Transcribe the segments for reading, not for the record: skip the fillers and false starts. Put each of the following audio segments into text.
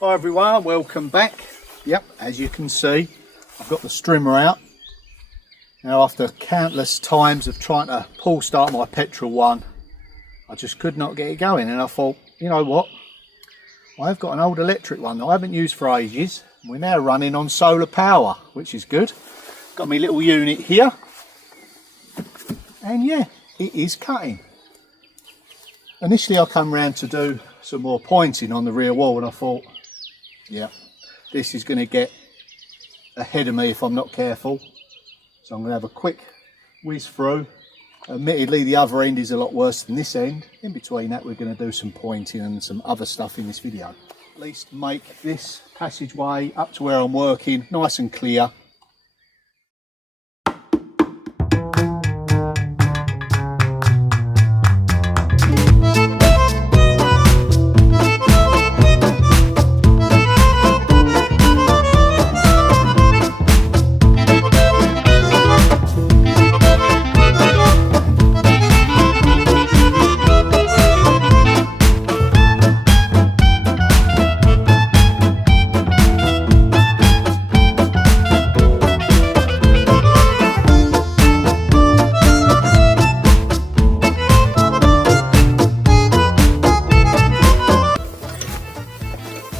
Hi everyone, welcome back. Yep, as you can see, I've got the strimmer out. Now after countless times of trying to pull start my petrol one, I just could not get it going, and I thought, you know what, I've got an old electric one that I haven't used for ages. We're now running on solar power, which is good. Got my little unit here, and yeah, it is cutting. Initially I come round to do some more pointing on the rear wall, and I thought, yeah, this is going to get ahead of me if I'm not careful. So I'm going to have a quick whiz through. Admittedly, the other end is a lot worse than this end. In between that, we're going to do some pointing and some other stuff in this video. At least make this passageway up to where I'm working nice and clear.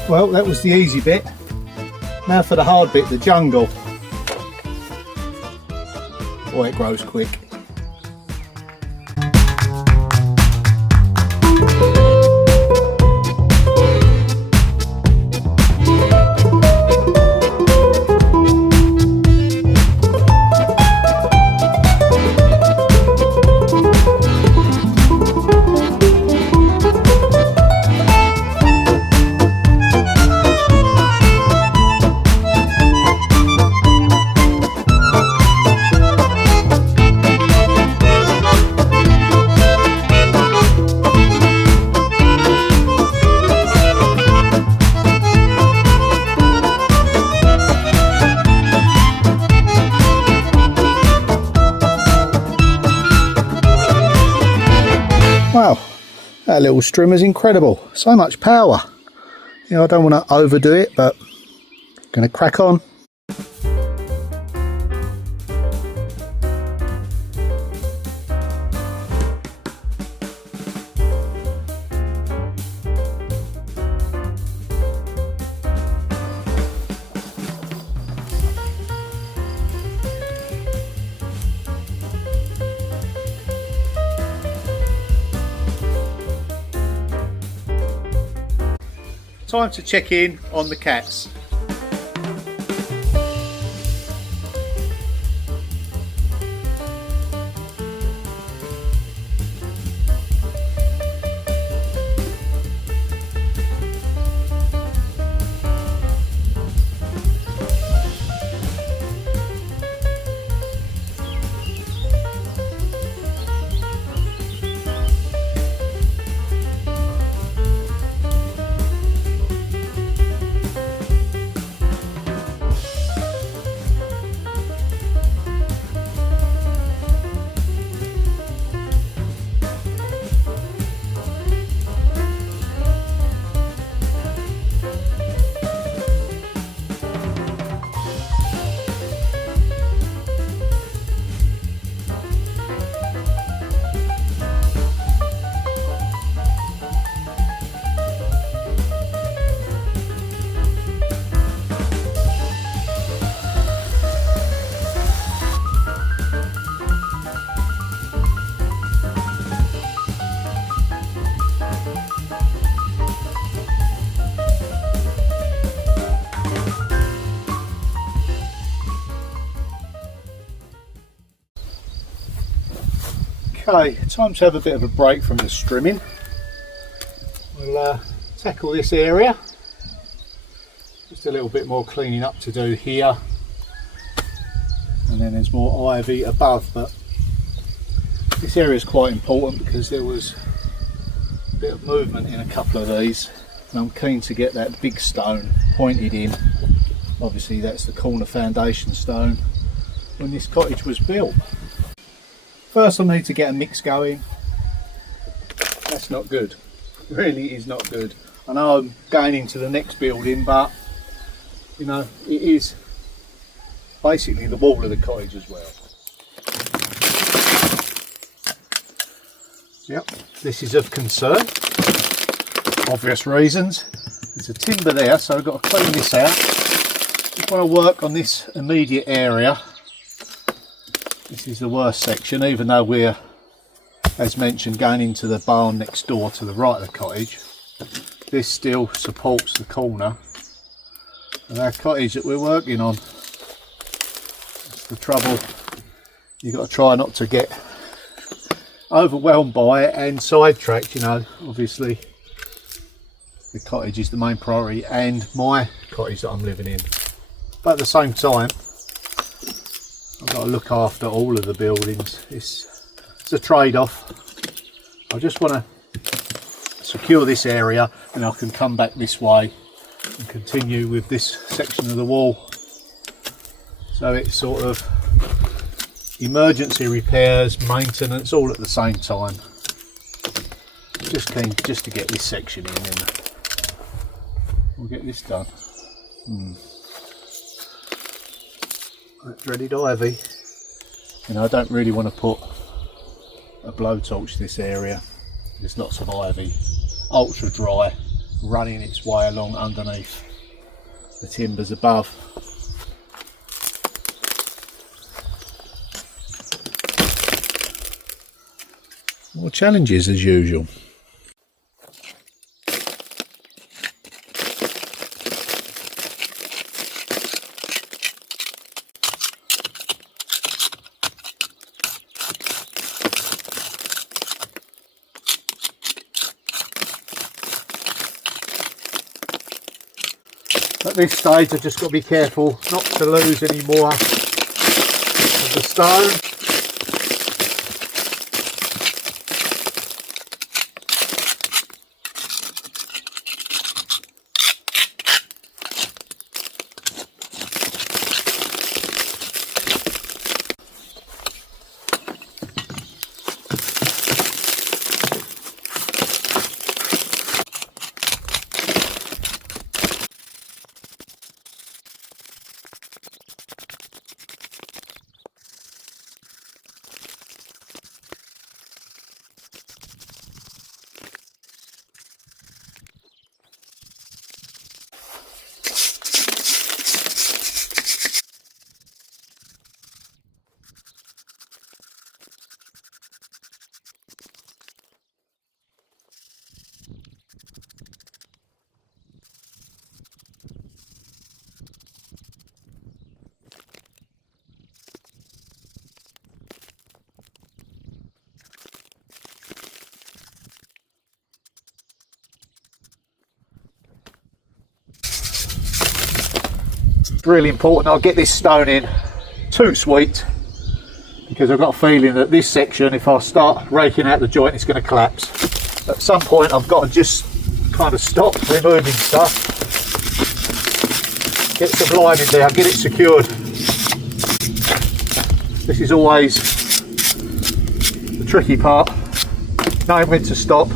Well, that was the easy bit. Now for the hard bit, the jungle. Boy, it grows quick. Wow, that little strimmer is incredible. So much power. You know, I don't want to overdo it, but I'm going to crack on. Time to check in on the cats. Okay, time to have a bit of a break from the strimming. We'll tackle this area. Just a little bit more cleaning up to do here. And then there's more ivy above, but this area is quite important because there was a bit of movement in a couple of these. And I'm keen to get that big stone pointed in. Obviously that's the corner foundation stone when this cottage was built. First I need to get a mix going. That's not good. It really is not good. I know I'm going into the next building, but you know, it is basically the wall of the cottage as well. Yep, this is of concern, obvious reasons. There's a timber there, so I've got to clean this out. Just want to work on this immediate area. This is the worst section, even though we're, as mentioned, going into the barn next door to the right of the cottage. This still supports the corner of our cottage that we're working on. That's the trouble. You've got to try not to get overwhelmed by it and sidetracked, you know. Obviously the cottage is the main priority and my cottage that I'm living in, but at the same time I've got to look after all of the buildings. It's a trade-off. I just want to secure this area and I can come back this way and continue with this section of the wall, so it's sort of emergency repairs, maintenance, all at the same time. Just keen just to get this section in and we'll get this done. That dreaded ivy. You know, I don't really want to put a blowtorch to this area. There's lots of ivy, ultra dry, running its way along underneath the timbers above. More challenges as usual. At this stage I've just got to be careful not to lose any more of the stone. Really important I'll get this stone in tout suite, because I've got a feeling that this section, if I start raking out the joint, it's going to collapse. At some point I've got to just kind of stop removing stuff, get some line in there, get it secured. This is always the tricky part, knowing when to stop,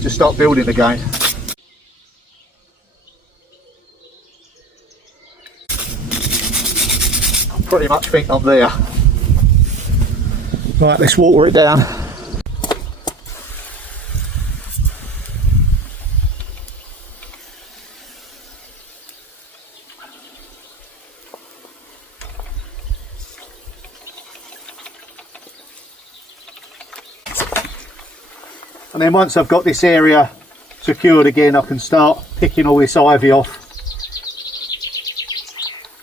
just start building again. Pretty much think I'm there. Right, let's water it down. And then once I've got this area secured again, I can start picking all this ivy off.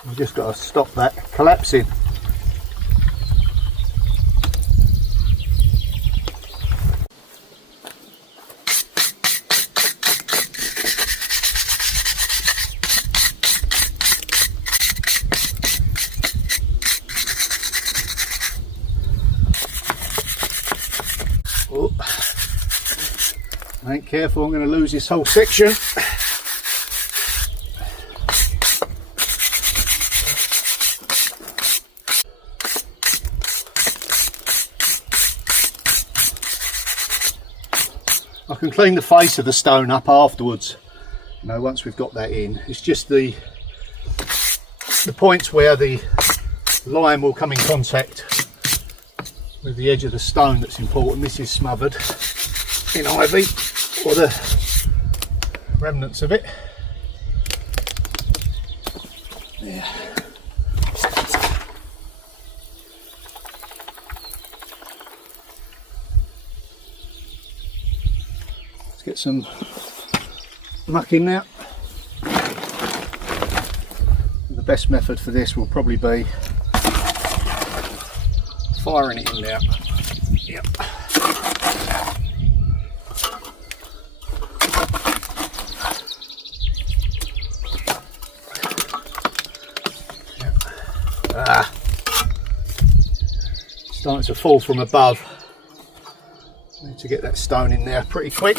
I've just got to stop that collapsing. Oh, I ain't careful, I'm going to lose this whole section. I can clean the face of the stone up afterwards, you know, once we've got that in. It's just the points where the lime will come in contact with the edge of the stone that's important. This is smothered in ivy, or the remnants of it. Yeah. Let's get some muck in now. The best method for this will probably be firing it in now. Yep. Ah, starting to fall from above. Need to get that stone in there pretty quick.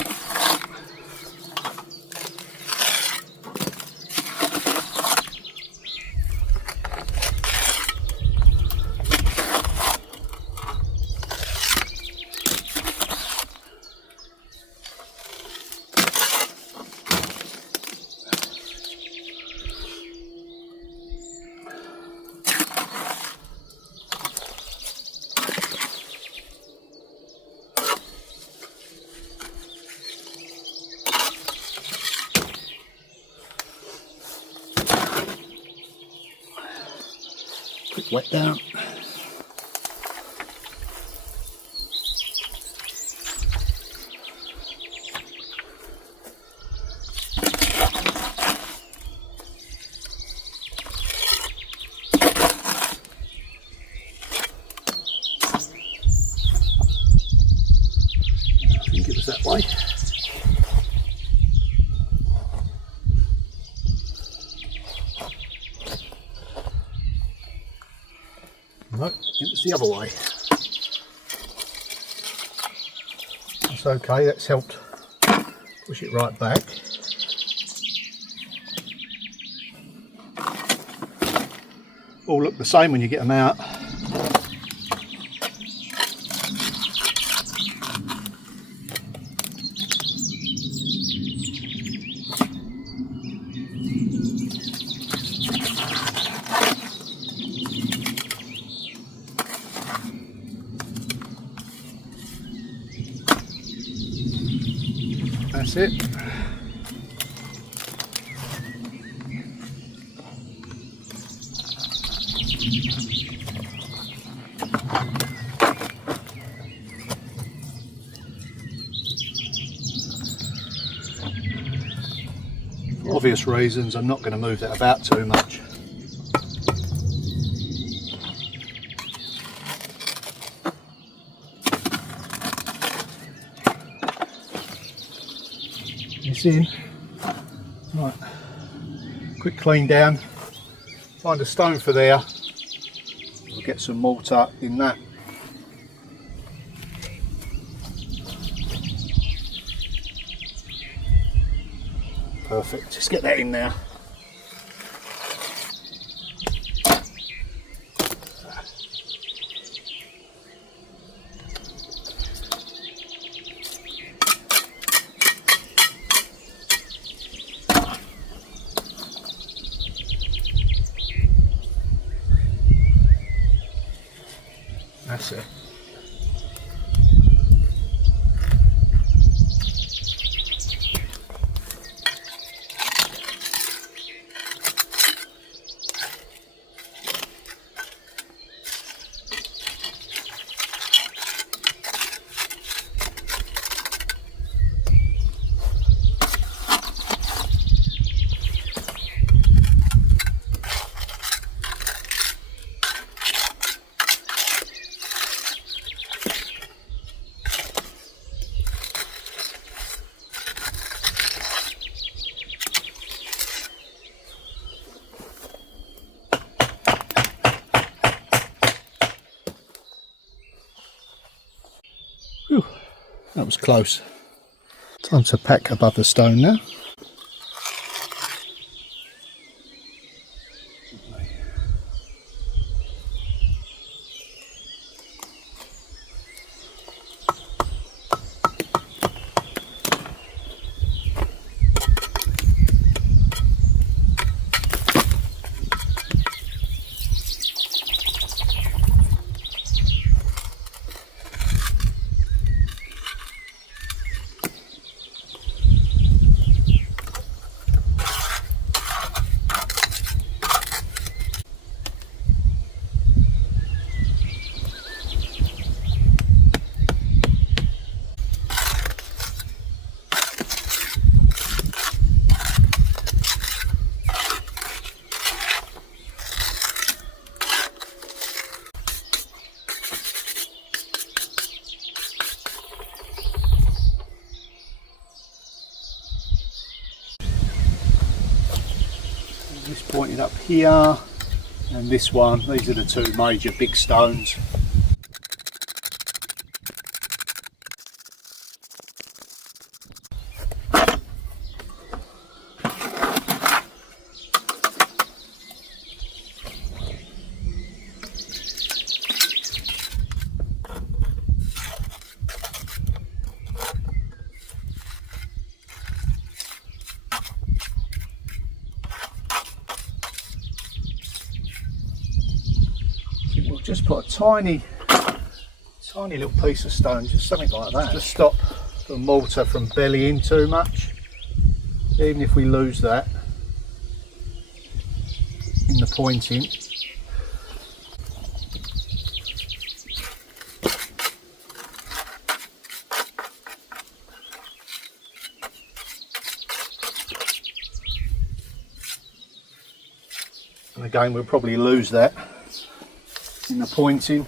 Quick wet down. I think it was that way. No, it was the other way. That's okay, that's helped push it right back. All look the same when you get them out. That's it. For obvious reasons, I'm not going to move that about too much. It's in. Right, quick clean down, find a stone for there, we'll get some mortar in that. Perfect, just get that in there. That's it. Whew, that was close. Time to pack above the stone now. This pointed up here, and this one. These are the two major big stones. We'll just put a tiny little piece of stone, just something like that, to stop the mortar from bellying too much. Even if we lose that in the pointing. And again, we'll probably lose that in the pointing.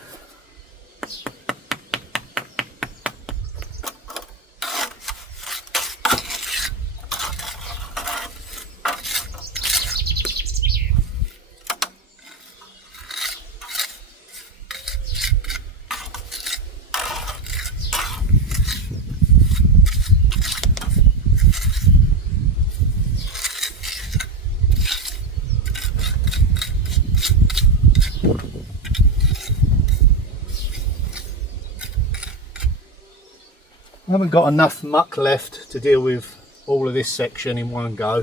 I haven't got enough muck left to deal with all of this section in one go. I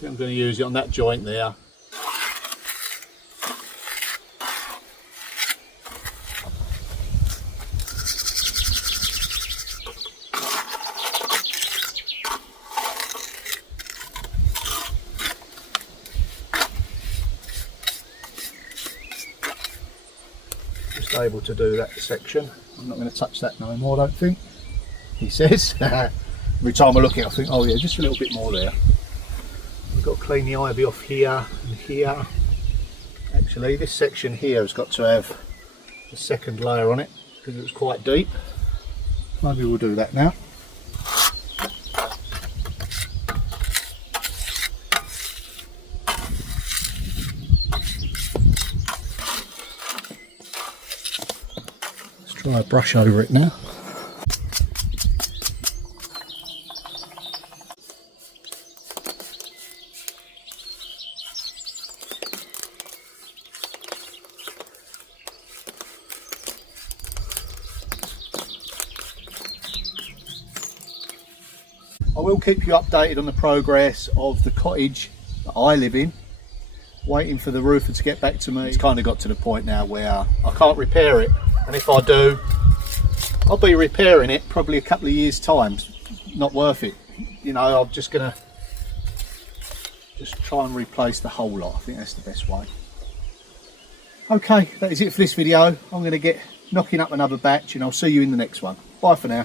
think I'm going to use it on that joint there. Just able to do that section. I'm not going to touch that no more, I don't think, he says. Every time I look at it I think, oh yeah, just a little bit more there. I've got to clean the ivy off here and here. Actually, this section here has got to have a second layer on it because it was quite deep. Maybe we'll do that now. Try a brush over it now. I will keep you updated on the progress of the cottage that I live in. Waiting for the roofer to get back to me. It's kind of got to the point now where I can't repair it. And if I do, I'll be repairing it probably a couple of years' time. Not worth it. You know, I'm just gonna try and replace the whole lot. I think that's the best way. Okay, that is it for this video. I'm gonna get knocking up another batch and I'll see you in the next one. Bye for now.